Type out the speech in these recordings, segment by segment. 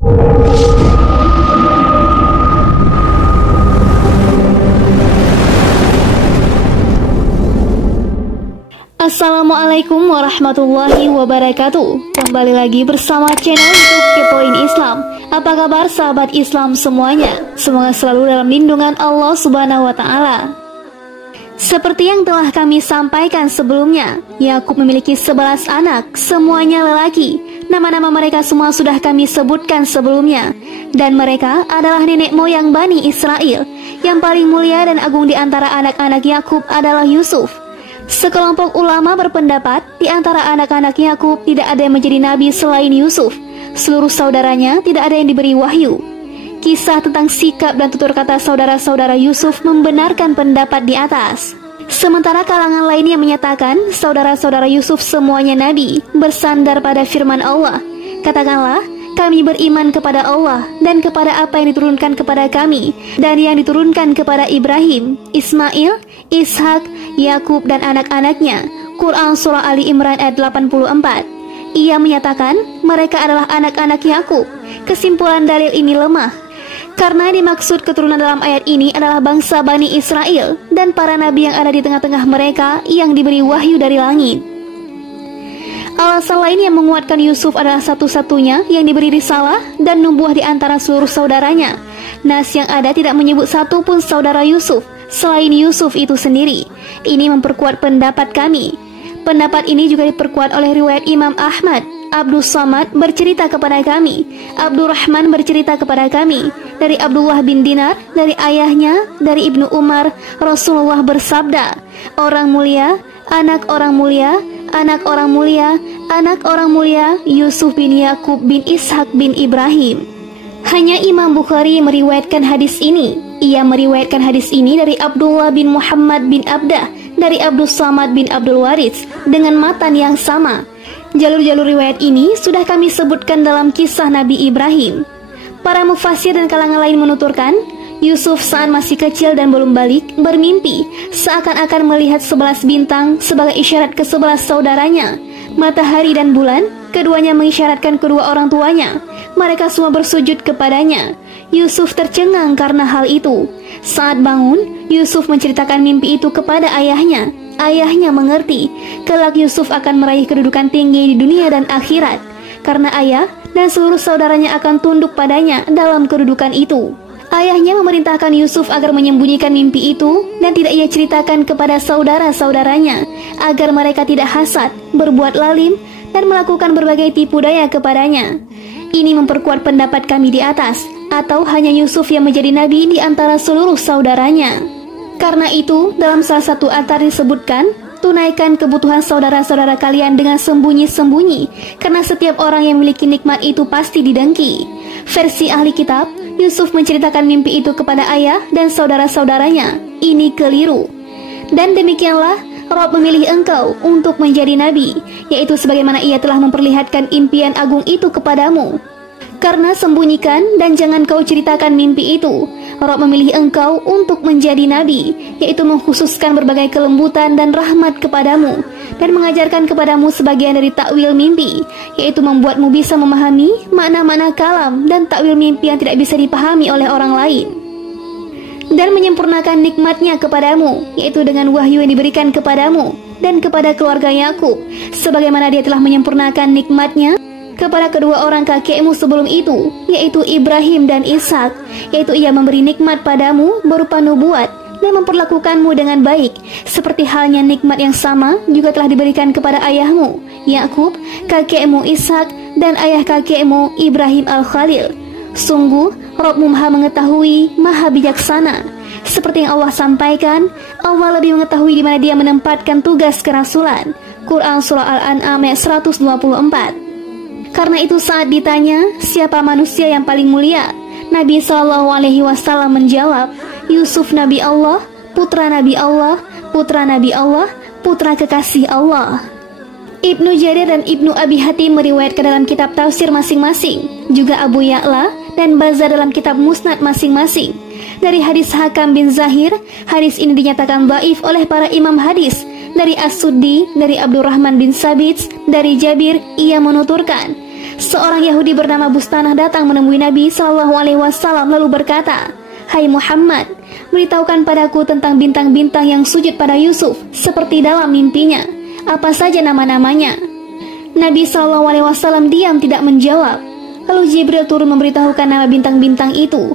Assalamualaikum warahmatullahi wabarakatuh. Kembali lagi bersama channel YouTube Kepoin Islam. Apa kabar sahabat Islam semuanya? Semoga selalu dalam lindungan Allah Subhanahu wa Ta'ala. Seperti yang telah kami sampaikan sebelumnya, Yakub memiliki 11 anak, semuanya lelaki. Nama-nama mereka semua sudah kami sebutkan sebelumnya. Dan mereka adalah nenek moyang Bani Israel. Yang paling mulia dan agung di antara anak-anak Yakub adalah Yusuf. Sekelompok ulama berpendapat di antara anak-anak Yakub tidak ada yang menjadi nabi selain Yusuf. Seluruh saudaranya tidak ada yang diberi wahyu. Kisah tentang sikap dan tutur kata saudara-saudara Yusuf membenarkan pendapat di atas. Sementara kalangan lainnya menyatakan saudara-saudara Yusuf semuanya nabi, bersandar pada firman Allah. Katakanlah, kami beriman kepada Allah dan kepada apa yang diturunkan kepada kami dan yang diturunkan kepada Ibrahim, Ismail, Ishak, Yakub dan anak-anaknya. Quran Surah Ali Imran ayat 84. Ia menyatakan mereka adalah anak-anak Yakub. Kesimpulan dalil ini lemah, karena dimaksud keturunan dalam ayat ini adalah bangsa Bani Israel dan para nabi yang ada di tengah-tengah mereka yang diberi wahyu dari langit. Alasan lain yang menguatkan Yusuf adalah satu-satunya yang diberi risalah dan nubuah di antara seluruh saudaranya. Nas yang ada tidak menyebut satupun saudara Yusuf selain Yusuf itu sendiri. Ini memperkuat pendapat kami. Pendapat ini juga diperkuat oleh riwayat Imam Ahmad. Abdul Samad bercerita kepada kami, Abdurrahman bercerita kepada kami, dari Abdullah bin Dinar, dari ayahnya, dari Ibnu Umar, Rasulullah bersabda, orang mulia, anak orang mulia, anak orang mulia, anak orang mulia, Yusuf bin Yakub bin Ishak bin Ibrahim. Hanya Imam Bukhari meriwayatkan hadis ini. Ia meriwayatkan hadis ini dari Abdullah bin Muhammad bin Abdah, dari Abdul Samad bin Abdul Waris, dengan matan yang sama. Jalur-jalur riwayat ini sudah kami sebutkan dalam kisah Nabi Ibrahim. Para mufasir dan kalangan lain menuturkan, Yusuf saat masih kecil dan belum balik bermimpi seakan-akan melihat 11 bintang sebagai isyarat ke-11 saudaranya. Matahari dan bulan, keduanya mengisyaratkan kedua orang tuanya. Mereka semua bersujud kepadanya. Yusuf tercengang karena hal itu. Saat bangun, Yusuf menceritakan mimpi itu kepada ayahnya. Ayahnya mengerti, kelak Yusuf akan meraih kedudukan tinggi di dunia dan akhirat, karena ayah dan seluruh saudaranya akan tunduk padanya dalam kedudukan itu. Ayahnya memerintahkan Yusuf agar menyembunyikan mimpi itu dan tidak ia ceritakan kepada saudara-saudaranya, agar mereka tidak hasad, berbuat lalim, dan melakukan berbagai tipu daya kepadanya. Ini memperkuat pendapat kami di atas, atau hanya Yusuf yang menjadi nabi di antara seluruh saudaranya. Karena itu, dalam salah satu athar disebutkan, tunaikan kebutuhan saudara-saudara kalian dengan sembunyi-sembunyi, karena setiap orang yang memiliki nikmat itu pasti didengki. Versi ahli kitab, Yusuf menceritakan mimpi itu kepada ayah dan saudara-saudaranya. Ini keliru. Dan demikianlah Rob memilih engkau untuk menjadi nabi, yaitu sebagaimana ia telah memperlihatkan impian agung itu kepadamu. Karena sembunyikan dan jangan kau ceritakan mimpi itu, Rob memilih engkau untuk menjadi nabi, yaitu mengkhususkan berbagai kelembutan dan rahmat kepadamu, dan mengajarkan kepadamu sebagian dari takwil mimpi, yaitu membuatmu bisa memahami makna-makna kalam dan takwil mimpi yang tidak bisa dipahami oleh orang lain, dan menyempurnakan nikmatnya kepadamu, yaitu dengan wahyu yang diberikan kepadamu dan kepada keluarga Yakub, sebagaimana dia telah menyempurnakan nikmatnya kepada kedua orang kakekmu sebelum itu, yaitu Ibrahim dan Ishak, yaitu ia memberi nikmat padamu berupa nubuat dan memperlakukanmu dengan baik, seperti halnya nikmat yang sama juga telah diberikan kepada ayahmu Yakub, kakekmu Ishak, dan ayah kakekmu Ibrahim al-Khalil. Sungguh Rabbmu maha mengetahui, maha bijaksana. Seperti yang Allah sampaikan, Allah lebih mengetahui di mana dia menempatkan tugas kerasulan. Quran Surah Al-An'am ayat 124. Karena itu saat ditanya siapa manusia yang paling mulia, Nabi SAW menjawab, Yusuf Nabi Allah, putra Nabi Allah, putra Nabi Allah, putra kekasih Allah. Ibnu Jarir dan Ibnu Abi Hatim meriwayatkan dalam kitab tafsir masing-masing, juga Abu Ya'la dan Bazar dalam kitab musnad masing-masing. Dari hadis Hakam bin Zahir, hadis ini dinyatakan dhaif oleh para imam hadis. Dari As-Suddi, dari Abdurrahman bin Sabit, dari Jabir, ia menuturkan, seorang Yahudi bernama Bustanah datang menemui Nabi Shallallahu Alaihi Wasallam lalu berkata, "Hai Muhammad, beritahukan padaku tentang bintang-bintang yang sujud pada Yusuf seperti dalam mimpinya. Apa saja nama-namanya?" Nabi Shallallahu Alaihi Wasallam diam tidak menjawab. Lalu Jibril turun memberitahukan nama bintang-bintang itu.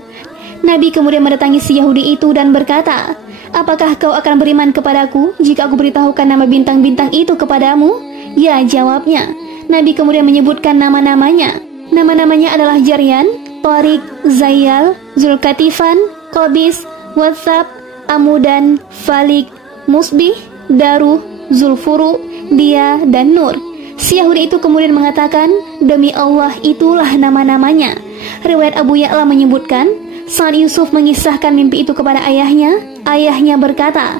Nabi kemudian mendatangi si Yahudi itu dan berkata, "Apakah kau akan beriman kepadaku jika aku beritahukan nama bintang-bintang itu kepadamu?" "Ya," jawabnya. Nabi kemudian menyebutkan nama-namanya. Nama-namanya adalah Jaryan, Tariq, Zayyal, Zulkatifan, Qobis, Wathab, Amudan, Falik, Musbih, Daruh, Zulfuru, Dia, dan Nur. Si Yahudi itu kemudian mengatakan, "Demi Allah, itulah nama-namanya." Riwayat Abu Ya'la menyebutkan, saat Yusuf mengisahkan mimpi itu kepada ayahnya, ayahnya berkata,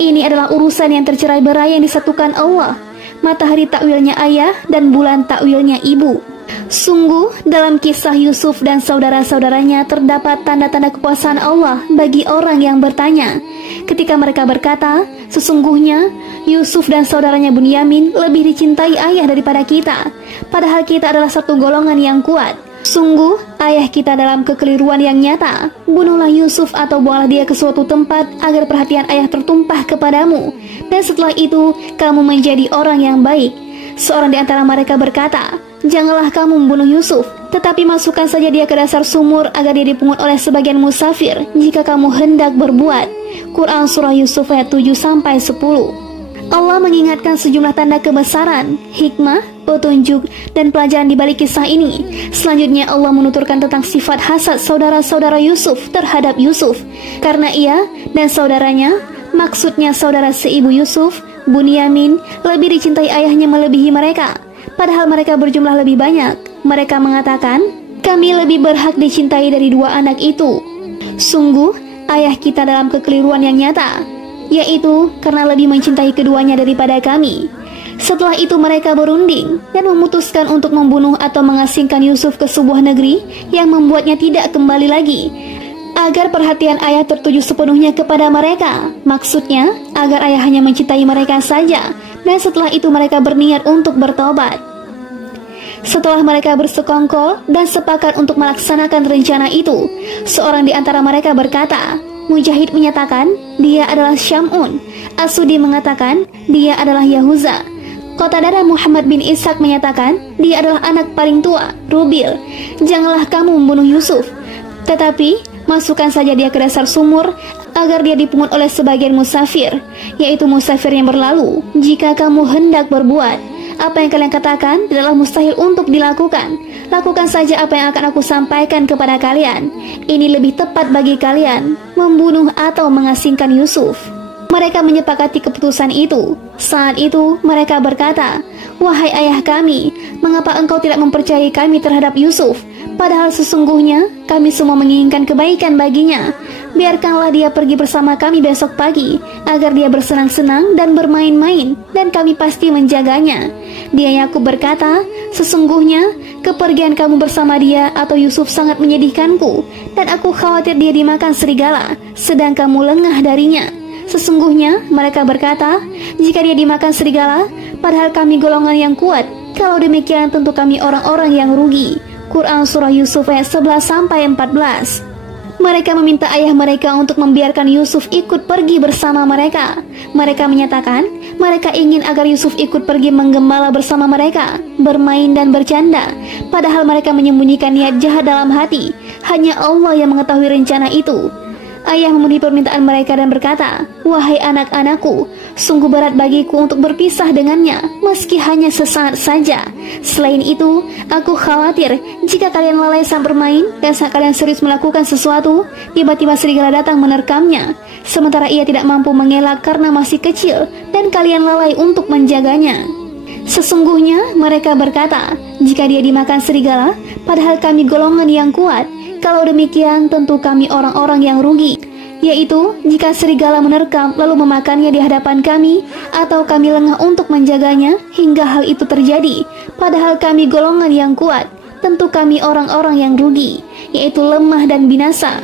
"Ini adalah urusan yang tercerai-berai yang disatukan Allah. Matahari takwilnya ayah dan bulan takwilnya ibu." Sungguh, dalam kisah Yusuf dan saudara-saudaranya terdapat tanda-tanda kekuasaan Allah bagi orang yang bertanya. Ketika mereka berkata, "Sesungguhnya Yusuf dan saudaranya Bunyamin lebih dicintai ayah daripada kita, padahal kita adalah satu golongan yang kuat. Sungguh, ayah kita dalam kekeliruan yang nyata. Bunuhlah Yusuf atau buanglah dia ke suatu tempat agar perhatian ayah tertumpah kepadamu, dan setelah itu kamu menjadi orang yang baik." Seorang di antara mereka berkata, "Janganlah kamu membunuh Yusuf, tetapi masukkan saja dia ke dasar sumur agar dia dipungut oleh sebagian musafir jika kamu hendak berbuat." Quran Surah Yusuf ayat 7-10. Allah mengingatkan sejumlah tanda kebesaran, hikmah, petunjuk, dan pelajaran di balik kisah ini. Selanjutnya Allah menuturkan tentang sifat hasad saudara-saudara Yusuf terhadap Yusuf. Karena ia dan saudaranya, maksudnya saudara seibu Yusuf, Bunyamin, lebih dicintai ayahnya melebihi mereka. Padahal mereka berjumlah lebih banyak. Mereka mengatakan, "Kami lebih berhak dicintai dari dua anak itu." Sungguh, ayah kita dalam kekeliruan yang nyata, yaitu karena lebih mencintai keduanya daripada kami. Setelah itu mereka berunding dan memutuskan untuk membunuh atau mengasingkan Yusuf ke sebuah negeri yang membuatnya tidak kembali lagi, agar perhatian ayah tertuju sepenuhnya kepada mereka. Maksudnya, agar ayah hanya mencintai mereka saja, dan setelah itu mereka berniat untuk bertobat. Setelah mereka bersekongkol dan sepakat untuk melaksanakan rencana itu, seorang di antara mereka berkata, Mujahid menyatakan dia adalah Syamun, Asudi mengatakan dia adalah Yahuza, Qatadah Muhammad bin Ishaq menyatakan dia adalah anak paling tua, Rubil. "Janganlah kamu membunuh Yusuf, tetapi masukkan saja dia ke dasar sumur agar dia dipungut oleh sebagian musafir, yaitu musafir yang berlalu. Jika kamu hendak berbuat apa yang kalian katakan tidaklah mustahil untuk dilakukan. Lakukan saja apa yang akan aku sampaikan kepada kalian. Ini lebih tepat bagi kalian, membunuh atau mengasingkan Yusuf." Mereka menyepakati keputusan itu. Saat itu mereka berkata, "Wahai ayah kami, mengapa engkau tidak mempercayai kami terhadap Yusuf? Padahal sesungguhnya kami semua menginginkan kebaikan baginya. Biarkanlah dia pergi bersama kami besok pagi, agar dia bersenang-senang dan bermain-main, dan kami pasti menjaganya." Dia Yakub berkata, "Sesungguhnya kepergian kamu bersama dia atau Yusuf sangat menyedihkanku, dan aku khawatir dia dimakan serigala, sedang kamu lengah darinya." Sesungguhnya mereka berkata, "Jika dia dimakan serigala, padahal kami golongan yang kuat, kalau demikian tentu kami orang-orang yang rugi." Quran Surah Yusuf ayat 11-14. Mereka meminta ayah mereka untuk membiarkan Yusuf ikut pergi bersama mereka. Mereka menyatakan mereka ingin agar Yusuf ikut pergi menggembala bersama mereka, bermain dan bercanda. Padahal mereka menyembunyikan niat jahat dalam hati. Hanya Allah yang mengetahui rencana itu. Ayah memenuhi permintaan mereka dan berkata, "Wahai anak-anakku, sungguh berat bagiku untuk berpisah dengannya, meski hanya sesaat saja. Selain itu, aku khawatir jika kalian lalai saat bermain dan saat kalian serius melakukan sesuatu, tiba-tiba serigala datang menerkamnya, sementara ia tidak mampu mengelak karena masih kecil, dan kalian lalai untuk menjaganya." Sesungguhnya mereka berkata, "Jika dia dimakan serigala, padahal kami golongan yang kuat, kalau demikian tentu kami orang-orang yang rugi, yaitu jika serigala menerkam lalu memakannya di hadapan kami, atau kami lengah untuk menjaganya hingga hal itu terjadi, padahal kami golongan yang kuat, tentu kami orang-orang yang rugi, yaitu lemah dan binasa."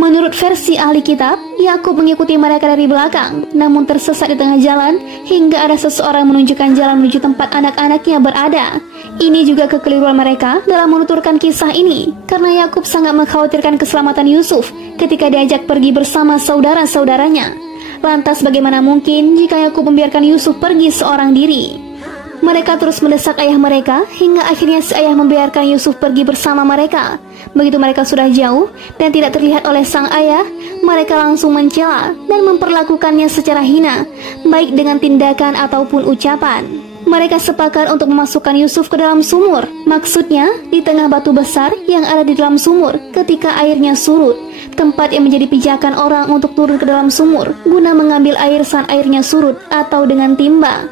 Menurut versi ahli kitab, Yakub mengikuti mereka dari belakang, namun tersesat di tengah jalan hingga ada seseorang menunjukkan jalan menuju tempat anak-anaknya berada. Ini juga kekeliruan mereka dalam menuturkan kisah ini, karena Yakub sangat mengkhawatirkan keselamatan Yusuf ketika diajak pergi bersama saudara-saudaranya. Lantas bagaimana mungkin jika Yakub membiarkan Yusuf pergi seorang diri? Mereka terus mendesak ayah mereka hingga akhirnya si ayah membiarkan Yusuf pergi bersama mereka. Begitu mereka sudah jauh dan tidak terlihat oleh sang ayah, mereka langsung mencela dan memperlakukannya secara hina, baik dengan tindakan ataupun ucapan. Mereka sepakat untuk memasukkan Yusuf ke dalam sumur, maksudnya di tengah batu besar yang ada di dalam sumur ketika airnya surut, tempat yang menjadi pijakan orang untuk turun ke dalam sumur guna mengambil air saat airnya surut atau dengan timba.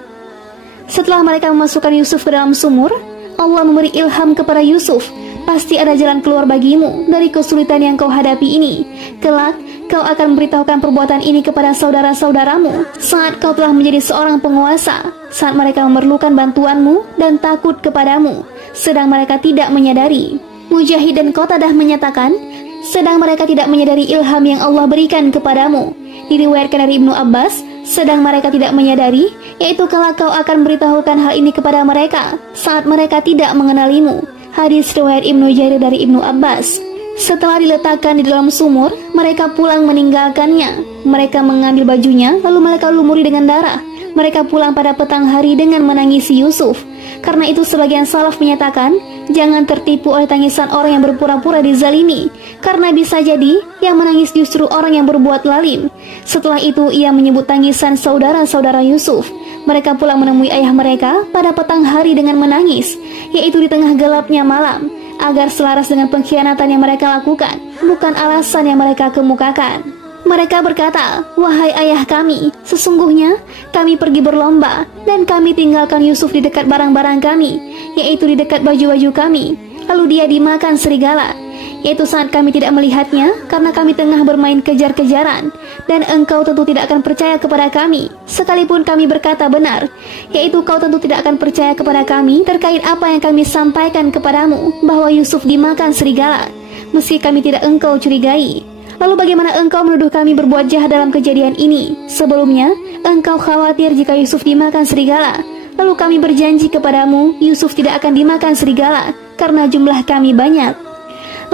Setelah mereka memasukkan Yusuf ke dalam sumur, Allah memberi ilham kepada Yusuf, pasti ada jalan keluar bagimu dari kesulitan yang kau hadapi ini. Kelak, kau akan memberitahukan perbuatan ini kepada saudara-saudaramu saat kau telah menjadi seorang penguasa, saat mereka memerlukan bantuanmu dan takut kepadamu, sedang mereka tidak menyadari. Mujahid dan Qatadah menyatakan, sedang mereka tidak menyadari ilham yang Allah berikan kepadamu. Diriwayatkan dari Ibnu Abbas, sedang mereka tidak menyadari, yaitu kalau kau akan beritahukan hal ini kepada mereka saat mereka tidak mengenalimu. Hadis riwayat Ibnu Jarir dari Ibnu Abbas. Setelah diletakkan di dalam sumur, mereka pulang meninggalkannya. Mereka mengambil bajunya, lalu mereka lumuri dengan darah. Mereka pulang pada petang hari dengan menangisi Yusuf. Karena itu sebagian salaf menyatakan, jangan tertipu oleh tangisan orang yang berpura-pura dizalimi, karena bisa jadi yang menangis justru orang yang berbuat lalim. Setelah itu ia menyebut tangisan saudara-saudara Yusuf. Mereka pulang menemui ayah mereka pada petang hari dengan menangis, yaitu di tengah gelapnya malam, agar selaras dengan pengkhianatan yang mereka lakukan, bukan alasan yang mereka kemukakan. Mereka berkata, wahai ayah kami, sesungguhnya kami pergi berlomba dan kami tinggalkan Yusuf di dekat barang-barang kami, yaitu di dekat baju-baju kami. Lalu dia dimakan serigala, yaitu saat kami tidak melihatnya karena kami tengah bermain kejar-kejaran. Dan engkau tentu tidak akan percaya kepada kami, sekalipun kami berkata benar, yaitu kau tentu tidak akan percaya kepada kami terkait apa yang kami sampaikan kepadamu, bahwa Yusuf dimakan serigala, meski kami tidak engkau curigai. Lalu bagaimana engkau menuduh kami berbuat jahat dalam kejadian ini? Sebelumnya, engkau khawatir jika Yusuf dimakan serigala. Lalu kami berjanji kepadamu, Yusuf tidak akan dimakan serigala, karena jumlah kami banyak.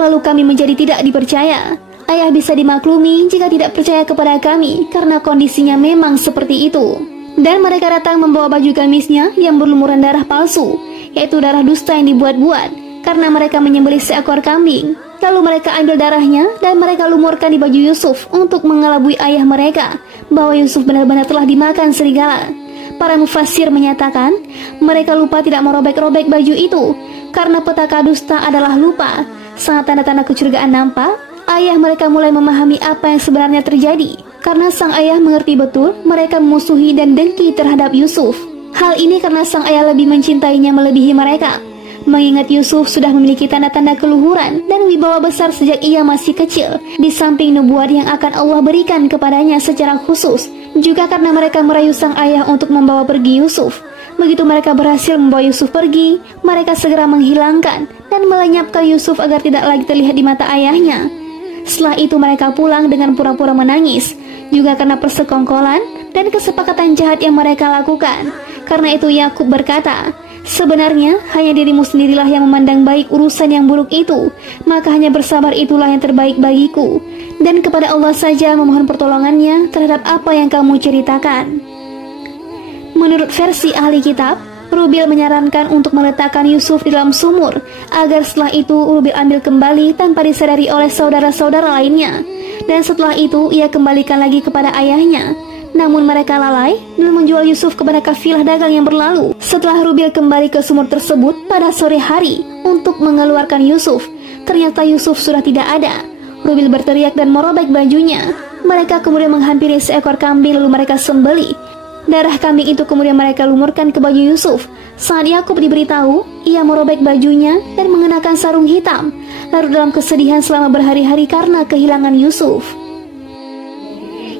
Lalu kami menjadi tidak dipercaya. Ayah bisa dimaklumi jika tidak percaya kepada kami, karena kondisinya memang seperti itu. Dan mereka datang membawa baju gamisnya yang berlumuran darah palsu, yaitu darah dusta yang dibuat-buat, karena mereka menyembelih seekor kambing. Lalu mereka ambil darahnya dan mereka lumurkan di baju Yusuf untuk mengelabui ayah mereka bahwa Yusuf benar-benar telah dimakan serigala. Para mufassir menyatakan mereka lupa tidak merobek-robek baju itu karena petaka dusta adalah lupa. Saat tanda-tanda kecurigaan nampak, ayah mereka mulai memahami apa yang sebenarnya terjadi, karena sang ayah mengerti betul mereka memusuhi dan dengki terhadap Yusuf. Hal ini karena sang ayah lebih mencintainya melebihi mereka, mengingat Yusuf sudah memiliki tanda-tanda keluhuran dan wibawa besar sejak ia masih kecil, di samping nubuat yang akan Allah berikan kepadanya secara khusus, juga karena mereka merayu sang ayah untuk membawa pergi Yusuf. Begitu mereka berhasil membawa Yusuf pergi, mereka segera menghilangkan dan melenyapkan Yusuf agar tidak lagi terlihat di mata ayahnya. Setelah itu mereka pulang dengan pura-pura menangis, juga karena persekongkolan dan kesepakatan jahat yang mereka lakukan. Karena itu Yakub berkata, sebenarnya hanya dirimu sendirilah yang memandang baik urusan yang buruk itu, maka hanya bersabar itulah yang terbaik bagiku, dan kepada Allah saja memohon pertolongannya terhadap apa yang kamu ceritakan. Menurut versi ahli kitab, Rubil menyarankan untuk meletakkan Yusuf di dalam sumur, agar setelah itu Rubil ambil kembali tanpa disadari oleh saudara-saudara lainnya, dan setelah itu ia kembalikan lagi kepada ayahnya. Namun mereka lalai dan menjual Yusuf kepada kafilah dagang yang berlalu. Setelah Rubil kembali ke sumur tersebut pada sore hari untuk mengeluarkan Yusuf, ternyata Yusuf sudah tidak ada. Rubil berteriak dan merobek bajunya. Mereka kemudian menghampiri seekor kambing lalu mereka sembelih. Darah kambing itu kemudian mereka lumurkan ke baju Yusuf. Saat Yakub diberitahu, ia merobek bajunya dan mengenakan sarung hitam, larut dalam kesedihan selama berhari-hari karena kehilangan Yusuf.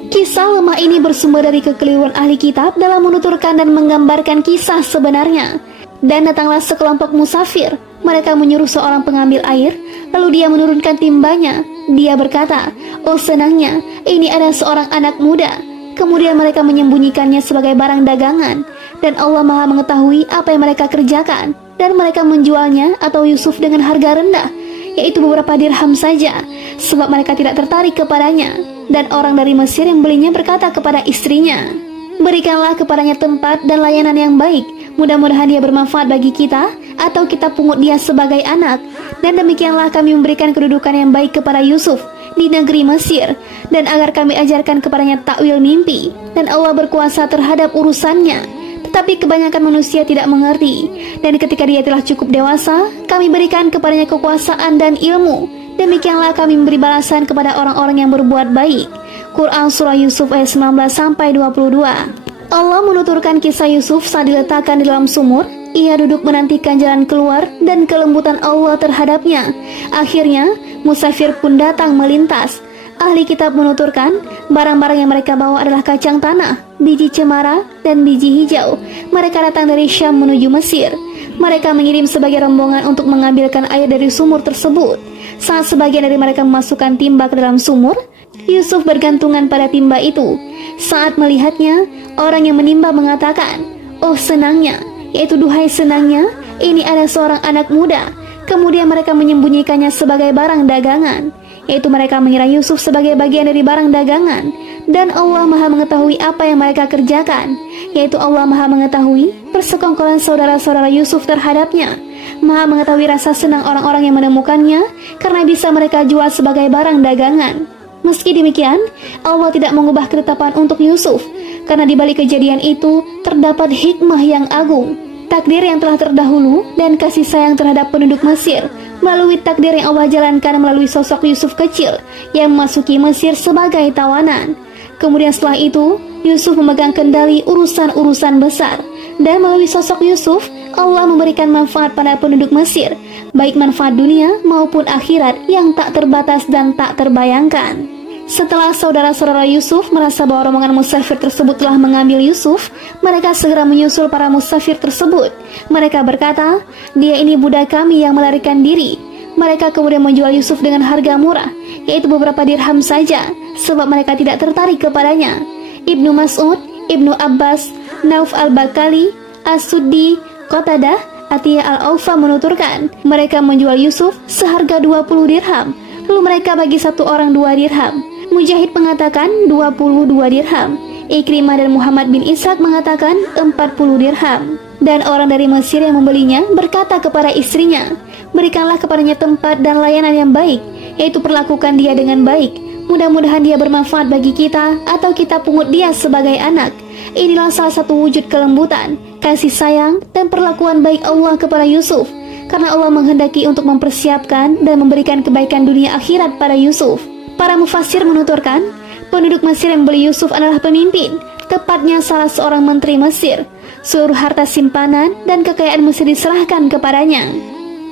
Kisah lemah ini bersumber dari kekeliruan ahli kitab dalam menuturkan dan menggambarkan kisah sebenarnya. Dan datanglah sekelompok musafir. Mereka menyuruh seorang pengambil air, lalu dia menurunkan timbanya. Dia berkata, "Oh senangnya, ini ada seorang anak muda." Kemudian mereka menyembunyikannya sebagai barang dagangan, dan Allah Maha mengetahui apa yang mereka kerjakan. Dan mereka menjualnya atau Yusuf dengan harga rendah, yaitu beberapa dirham saja, sebab mereka tidak tertarik kepadanya. Dan orang dari Mesir yang belinya berkata kepada istrinya, "Berikanlah kepadanya tempat dan layanan yang baik. Mudah-mudahan dia bermanfaat bagi kita, atau kita pungut dia sebagai anak. Dan demikianlah kami memberikan kedudukan yang baik kepada Yusuf di negeri Mesir, dan agar kami ajarkan kepadanya takwil mimpi, dan Allah berkuasa terhadap urusannya. Tetapi kebanyakan manusia tidak mengerti, dan ketika dia telah cukup dewasa, kami berikan kepadanya kekuasaan dan ilmu. Demikianlah kami memberi balasan kepada orang-orang yang berbuat baik." Quran Surah Yusuf ayat 19-22. Allah menuturkan kisah Yusuf saat diletakkan di dalam sumur. Ia duduk menantikan jalan keluar dan kelembutan Allah terhadapnya. Akhirnya, musafir pun datang melintas. Ahli kitab menuturkan, barang-barang yang mereka bawa adalah kacang tanah, biji cemara, dan biji hijau. Mereka datang dari Syam menuju Mesir. Mereka mengirim sebagai rombongan untuk mengambilkan air dari sumur tersebut. Saat sebagian dari mereka memasukkan timba ke dalam sumur, Yusuf bergantungan pada timba itu. Saat melihatnya, orang yang menimba mengatakan, "Oh senangnya," yaitu duhai senangnya, ini ada seorang anak muda. Kemudian mereka menyembunyikannya sebagai barang dagangan, yaitu mereka mengira Yusuf sebagai bagian dari barang dagangan. Dan Allah Maha mengetahui apa yang mereka kerjakan, yaitu Allah Maha mengetahui persekongkolan saudara-saudara Yusuf terhadapnya. Maha mengetahui rasa senang orang-orang yang menemukannya, karena bisa mereka jual sebagai barang dagangan. Meski demikian, Allah tidak mengubah ketetapan untuk Yusuf, karena di balik kejadian itu terdapat hikmah yang agung, takdir yang telah terdahulu, dan kasih sayang terhadap penduduk Mesir melalui takdir yang Allah jalankan melalui sosok Yusuf kecil yang memasuki Mesir sebagai tawanan. Kemudian setelah itu, Yusuf memegang kendali urusan-urusan besar, dan melalui sosok Yusuf, Allah memberikan manfaat pada penduduk Mesir, baik manfaat dunia maupun akhirat yang tak terbatas dan tak terbayangkan. Setelah saudara-saudara Yusuf merasa bahwa rombongan musafir tersebut telah mengambil Yusuf, mereka segera menyusul para musafir tersebut. Mereka berkata, "Dia ini budak kami yang melarikan diri." Mereka kemudian menjual Yusuf dengan harga murah, yaitu beberapa dirham saja, sebab mereka tidak tertarik kepadanya. Ibnu Mas'ud, Ibnu Abbas, Nauf al-Bakali, As-Suddi, Qatadah, Atiyah al-Aufa menuturkan, mereka menjual Yusuf seharga 20 dirham. Lalu mereka bagi satu orang 2 dirham. Mujahid mengatakan 22 dirham. Ikrimah dan Muhammad bin Ishaq mengatakan 40 dirham. Dan orang dari Mesir yang membelinya berkata kepada istrinya, "Berikanlah kepadanya tempat dan layanan yang baik, yaitu perlakukan dia dengan baik. Mudah-mudahan dia bermanfaat bagi kita, atau kita pungut dia sebagai anak." Inilah salah satu wujud kelembutan, kasih sayang, dan perlakuan baik Allah kepada Yusuf, karena Allah menghendaki untuk mempersiapkan dan memberikan kebaikan dunia akhirat pada Yusuf. Para mufassir menuturkan, penduduk Mesir yang membeli Yusuf adalah pemimpin, tepatnya salah seorang menteri Mesir. Seluruh harta simpanan dan kekayaan Mesir diserahkan kepadanya.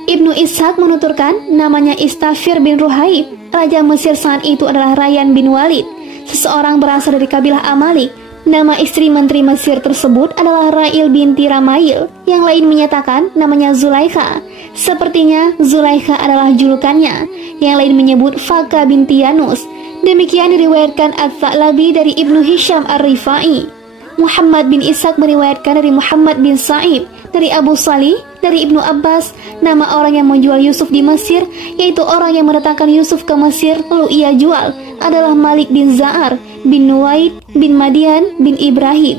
Ibnu Ishaq menuturkan, namanya Istafir bin Ruhaib. Raja Mesir saat itu adalah Rayyan bin Walid, seseorang berasal dari kabilah Amalik. Nama istri menteri Mesir tersebut adalah Ra'il binti Ramail. Yang lain menyatakan namanya Zulaikha. Sepertinya Zulaikha adalah julukannya. Yang lain menyebut Faka binti Yanus. Demikian diriwayatkan At-Tha'labi dari Ibnu Hisham Ar-Rifai. Muhammad bin Ishaq meriwayatkan dari Muhammad bin Sa'ib, dari Abu Salih, dari Ibnu Abbas, nama orang yang menjual Yusuf di Mesir, yaitu orang yang mendatangkan Yusuf ke Mesir lalu ia jual, adalah Malik bin Za'ar bin Nuwaid bin Madian bin Ibrahim.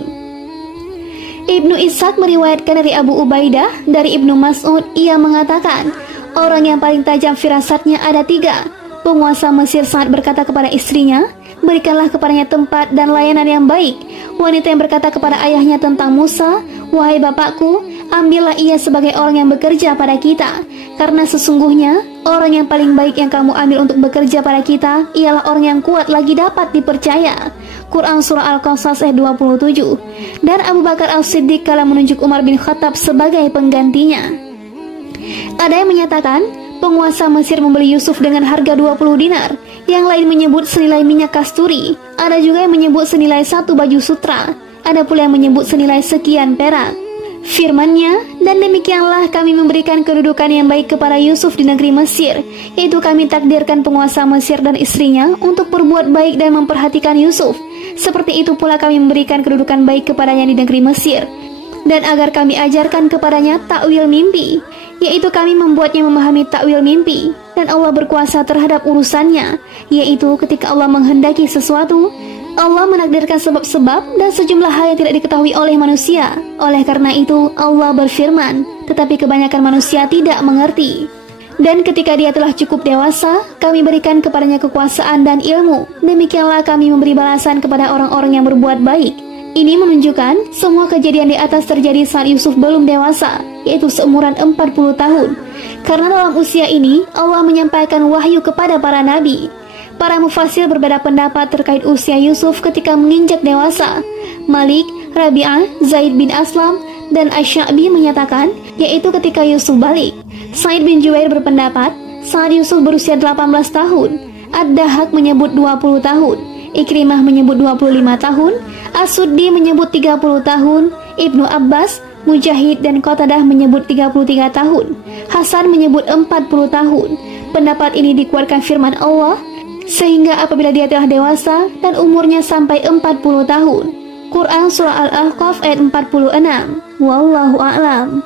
Ibnu Ishaq meriwayatkan dari Abu Ubaidah, dari Ibnu Mas'ud, ia mengatakan, orang yang paling tajam firasatnya ada 3. Penguasa Mesir saat berkata kepada istrinya, "Berikanlah kepadanya tempat dan layanan yang baik." Wanita yang berkata kepada ayahnya tentang Musa, "Wahai bapakku, ambillah ia sebagai orang yang bekerja pada kita, karena sesungguhnya orang yang paling baik yang kamu ambil untuk bekerja pada kita ialah orang yang kuat lagi dapat dipercaya." Quran Surah Al-Qasas ayat 27. Dan Abu Bakar As-Siddiq kala menunjuk Umar bin Khattab sebagai penggantinya. Ada yang menyatakan penguasa Mesir membeli Yusuf dengan harga 20 dinar. Yang lain menyebut senilai minyak kasturi. Ada juga yang menyebut senilai 1 baju sutra. Ada pula yang menyebut senilai sekian perak. Firman-Nya, Dan demikianlah kami memberikan kedudukan yang baik kepada Yusuf di negeri Mesir, yaitu kami takdirkan penguasa Mesir dan istrinya untuk berbuat baik dan memperhatikan Yusuf. Seperti itu pula kami memberikan kedudukan baik kepadanya di negeri Mesir. Dan agar kami ajarkan kepadanya takwil mimpi, yaitu kami membuatnya memahami takwil mimpi. Dan Allah berkuasa terhadap urusannya, yaitu ketika Allah menghendaki sesuatu, Allah menakdirkan sebab-sebab dan sejumlah hal yang tidak diketahui oleh manusia. Oleh karena itu, Allah berfirman, tetapi kebanyakan manusia tidak mengerti. Dan ketika dia telah cukup dewasa, kami berikan kepadanya kekuasaan dan ilmu. Demikianlah kami memberi balasan kepada orang-orang yang berbuat baik. Ini menunjukkan semua kejadian di atas terjadi saat Yusuf belum dewasa, yaitu seumuran 40 tahun. Karena dalam usia ini, Allah menyampaikan wahyu kepada para nabi. Para mufasir berbeda pendapat terkait usia Yusuf ketika menginjak dewasa. Malik, Rabi'ah, Zaid bin Aslam, dan Asy-Sya'bi menyatakan, yaitu ketika Yusuf balik. Sa'id bin Jubair berpendapat, saat Yusuf berusia 18 tahun. Ad-Dahhak menyebut 20 tahun. Ikrimah menyebut 25 tahun. As-Suddi menyebut 30 tahun. Ibnu Abbas, Mujahid, dan Qatadah menyebut 33 tahun. Hasan menyebut 40 tahun. Pendapat ini dikuatkan firman Allah, sehingga apabila dia telah dewasa dan umurnya sampai 40 tahun. Quran Surah Al-Ahqaf ayat 46. Wallahu a'lam.